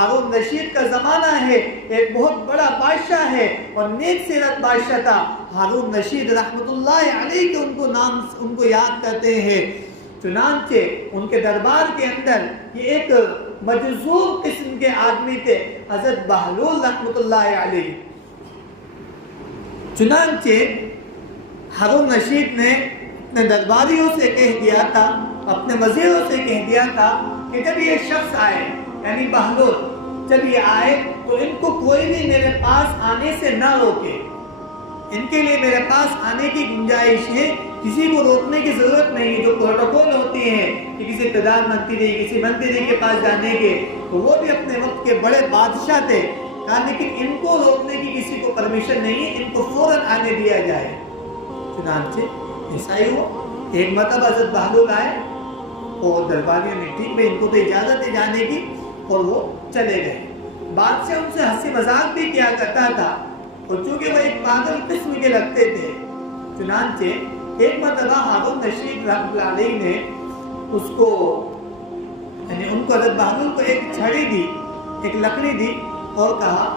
ہارون رشید کا زمانہ ہے، ایک بہت بڑا بادشاہ ہے اور نیک سیرت بادشاہ تھا۔ ہارون رشید رحمت اللہ علیہ کے ان کو یاد کرتے ہیں۔ چنانچہ ان کے دربار کے اندر یہ ایک مجذوب قسم کے آدمی تھے، حضرت بہلول رحمت اللہ علیہ۔ چنانچہ ہارون رشید نے اپنے درباریوں سے کہہ دیا تھا، اپنے وزیروں سے کہہ دیا تھا کہ جب یہ شخص آئے، یعنی بہلول جب یہ آئے تو ان کو کوئی بھی میرے پاس آنے سے نہ روکے، ان کے لیے میرے پاس آنے کی گنجائش ہے، کسی کو روکنے کی ضرورت نہیں۔ جو پروٹوکول ہوتی ہے کہ کسی پردھان منتری کسی منتری کے پاس جانے کے، تو وہ بھی اپنے وقت کے بڑے بادشاہ تھے، کہا لیکن ان کو روکنے کی کسی کو پرمیشن نہیں ہے، ان کو فوراً آنے دیا جائے۔ چنانچہ ایسا ہی ہوا، ایک مرتبہ حضرت بہلول آئے اور درباریوں نے ٹھیک ہے ان کو تو اجازت ہے جانے کی، اور وہ چلے گئے۔ بادشاہ ان سے ہنسی مذاق بھی کیا کرتا تھا، اور چونکہ وہ ایک پاگل قسم کے لگتے تھے، چنانچہ ایک مرتبہ ہارون رشید رحمۃ اللہ علیہ نے اس کو یعنی ان کو حضرت بہلول کو ایک چھڑی دی، ایک لکڑی دی اور کہا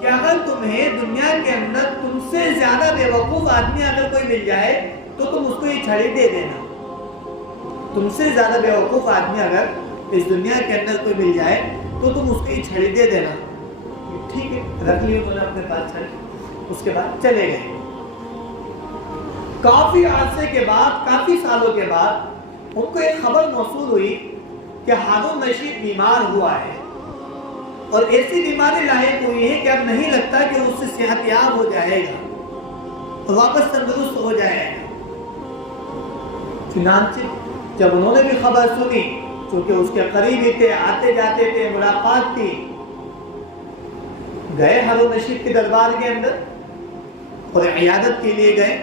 کہ اگر تمہیں دنیا کے اندر تم سے زیادہ بے وقوف آدمی اگر کوئی مل جائے تو تم اس کو یہ چھڑی دے دینا۔ تم سے زیادہ بے وقوف آدمی اگر اس دنیا کے اندر کوئی مل جائے تو تم اس کو یہ چھڑی دے دینا۔ ٹھیک ہے، رکھ لی انہوں نے اپنے پاس چھڑی، اس کے بعد چلے گئے۔ کافی عرصے کے بعد، کافی سالوں کے بعد ان کو ایک خبر موصول ہوئی کہ ہارون رشید بیمار ہوا ہے، اور ایسی بیماری لاحق ہوئی ہے کہ اب نہیں لگتا کہ اس سے صحت یاب ہو جائے گا اور واپس تندرست ہو جائے گا۔ چنانچہ جب انہوں نے بھی خبر سنی، چونکہ اس کے قریب ہی تھے، آتے جاتے تھے، ملاقات تھی، گئے ہارون رشید کے دربار کے اندر اور عیادت کے لیے گئے۔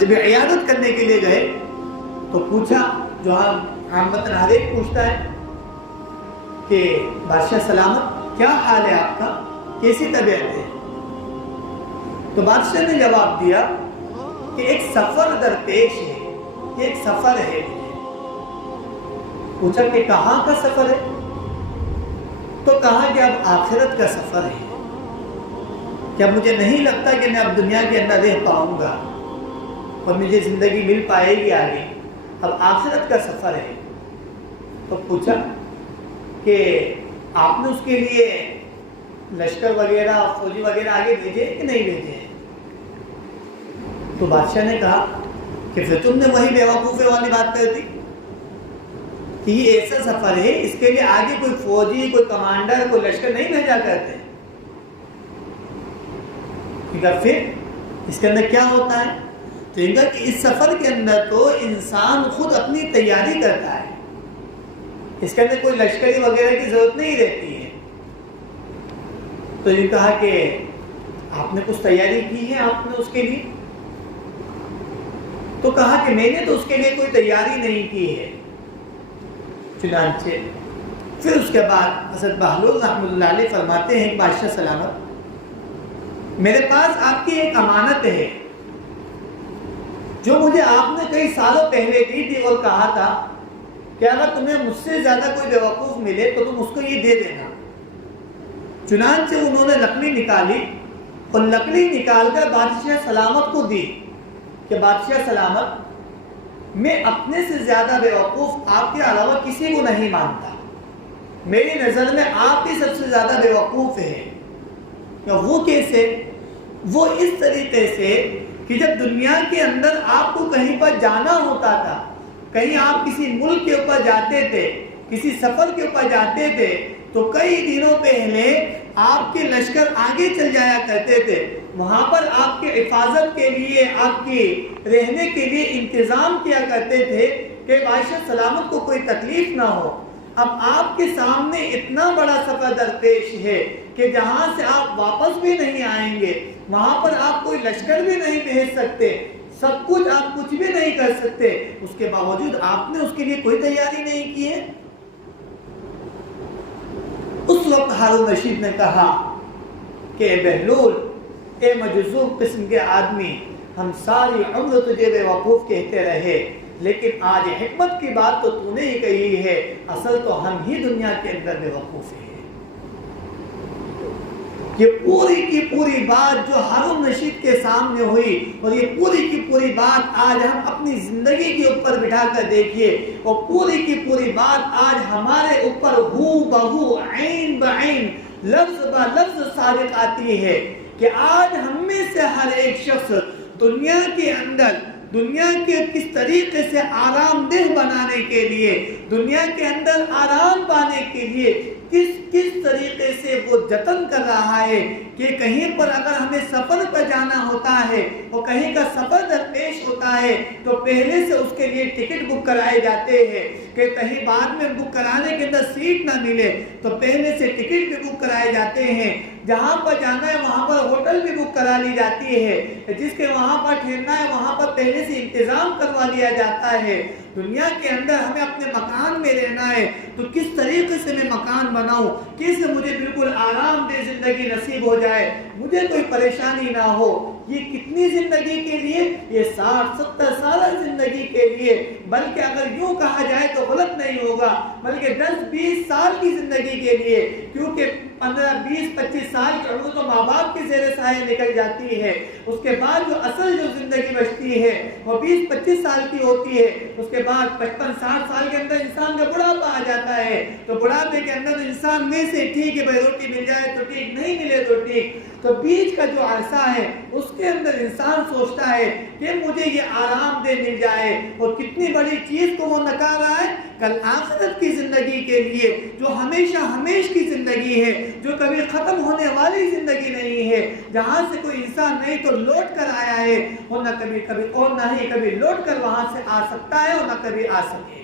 جب عیادت کرنے کے لیے گئے تو پوچھا، جو عامتاً ہر ایک پوچھتا ہے کہ بادشاہ سلامت، کیا حال ہے آپ کا، کیسی طبیعت ہے؟ تو بادشاہ نے جواب دیا کہ ایک سفر درپیش ہے، ایک سفر ہے مجھے۔ پوچھا کہ کہاں کا سفر ہے؟ تو کہا کہ اب آخرت کا سفر ہے، کہ اب مجھے نہیں لگتا کہ میں اب دنیا کے اندر رہ پاؤں گا اور مجھے زندگی مل پائے گی آگے، اب آخرت کا سفر ہے۔ تو پوچھا کہ آپ نے اس کے لیے لشکر وغیرہ، فوجی وغیرہ آگے بھیجے کہ نہیں بھیجے؟ تو بادشاہ نے کہا کہ پھر تم نے وہی بے وقوفے والی بات کر دی کہ یہ ایسا سفر ہے، اس کے لیے آگے کوئی فوجی، کوئی کمانڈر، کوئی لشکر نہیں بھیجا کرتے۔ پھر اس کے اندر کیا ہوتا ہے؟ تو ان کا کہ اس سفر کے اندر تو انسان خود اپنی تیاری کرتا ہے، اس کے اندر کوئی لشکری وغیرہ کی ضرورت نہیں رہتی ہے۔ تو یہ کہا کہ آپ نے کچھ تیاری کی ہے آپ نے اس کے لیے؟ تو کہا کہ میں نے تو اس کے لیے کوئی تیاری نہیں کی ہے۔ چنانچہ پھر اس کے بعد حضرت بہلول رحمۃ اللہ علیہ فرماتے ہیں، بادشاہ سلامت، میرے پاس آپ کی ایک امانت ہے جو مجھے آپ نے کئی سالوں پہلے دی تھی، اور کہا تھا کہ اگر تمہیں مجھ سے زیادہ کوئی بیوقوف ملے تو تم اس کو یہ دے دینا۔ چنانچہ انہوں نے لکڑی نکالی اور لکڑی نکال کر بادشاہ سلامت کو دی کہ بادشاہ سلامت، میں اپنے سے زیادہ بیوقوف آپ کے علاوہ کسی کو نہیں مانتا، میری نظر میں آپ ہی سب سے زیادہ بیوقوف ہیں۔ وہ کیسے؟ وہ اس طریقے سے کہ جب دنیا کے اندر آپ کو کہیں پر جانا ہوتا تھا، کہیں آپ کسی ملک کے اوپر جاتے تھے، کسی سفر کے اوپر جاتے تھے، تو کئی دنوں پہلے آپ کے لشکر آگے چل جایا کرتے تھے، وہاں پر آپ کے حفاظت کے لیے، آپ کی رہنے کے لیے انتظام کیا کرتے تھے کہ بادشاہ سلامت کو کوئی تکلیف نہ ہو۔ اب آپ کے سامنے اتنا بڑا سفر درپیش ہے کہ جہاں سے آپ واپس بھی نہیں آئیں گے، وہاں پر آپ کوئی لشکر بھی نہیں بھیج سکتے، سب کچھ آپ کچھ بھی نہیں کر سکتے، اس کے باوجود آپ نے اس کے لیے کوئی تیاری نہیں کی ہے۔ اس وقت ہارون رشید نے کہا کہ اے بہلول، اے مجذوب قسم کے آدمی، ہم ساری عمر تجھے بے وقوف کہتے رہے، لیکن آج حکمت کی بات تو تو نے ہی کہی ہے، اصل تو ہم ہی دنیا کے اندر بے وقوف ہیں۔ یہ پوری کی پوری بات جو ہارون رشید کے سامنے ہوئی، اور یہ پوری کی پوری بات آج ہم اپنی زندگی کے اوپر بٹھا کر دیکھیے، اور پوری کی پوری بات آج ہمارے اوپر ہو بہو عین بعین لفظ با لفظ صادق آتی ہے کہ آج ہم میں سے ہر ایک شخص دنیا کے اندر دنیا کے کس طریقے سے آرام دہ بنانے کے لیے، دنیا کے اندر آرام پانے کے لیے کس طریقے سے وہ جتن کر رہا ہے کہ کہیں پر اگر ہمیں سفر پر جانا ہوتا ہے اور کہیں کا سفر درپیش ہوتا ہے تو پہلے سے اس کے لیے ٹکٹ بک کرائے جاتے ہیں کہ کہیں بعد میں بک کرانے کے اندر سیٹ نہ ملے تو پہلے سے ٹکٹ بھی بک کرائے جاتے ہیں، جہاں پر جانا ہے وہاں پر ہوٹل بھی بک کرا لی جاتی ہے، جس کے وہاں پر ٹھہرنا ہے وہاں پر پہلے سے انتظام کروا لیا جاتا ہے۔ دنیا کے اندر ہمیں اپنے مکان میں رہنا ہے تو کس طریقے سے میں مکان بناؤں، کس سے مجھے بالکل آرام دہ زندگی نصیب ہو جائے، مجھے کوئی پریشانی نہ ہو۔ یہ کتنی زندگی کے لیے؟ یہ 60-70 سالہ زندگی کے لیے، بلکہ اگر یوں کہا جائے تو غلط نہیں ہوگا، بلکہ 10-20 سال کی زندگی کے لیے، کیونکہ 15-20-25 سال کی عمر تو ماں باپ کے زیر سایہ نکل جاتی ہے، اس کے بعد جو اصل جو زندگی بچتی ہے وہ 20-25 سال کی ہوتی ہے، اس کے بعد 55-60 سال کے اندر انسان کا بڑھاپا آ جاتا ہے، تو بڑھاپے کے اندر انسان میں سے ٹھیک ہے بھائی روٹی مل جائے تو ٹھیک، نہیں ملے تو ٹھیک، تو بیچ کا جو عرصہ ہے اس کے اندر انسان سوچتا ہے کہ مجھے یہ آرام دہ مل جائے، اور کتنی بڑی چیز کو وہ نکال رہا ہے کل آخرت کی زندگی کے لیے، جو ہمیشہ ہمیش کی زندگی ہے، جو کبھی ختم ہونے والی زندگی نہیں ہے، جہاں سے کوئی انسان نہیں تو لوٹ کر آیا ہے، اور نہ کبھی اور نہ ہی کبھی لوٹ کر وہاں سے آ سکتا ہے اور نہ کبھی آ سکے۔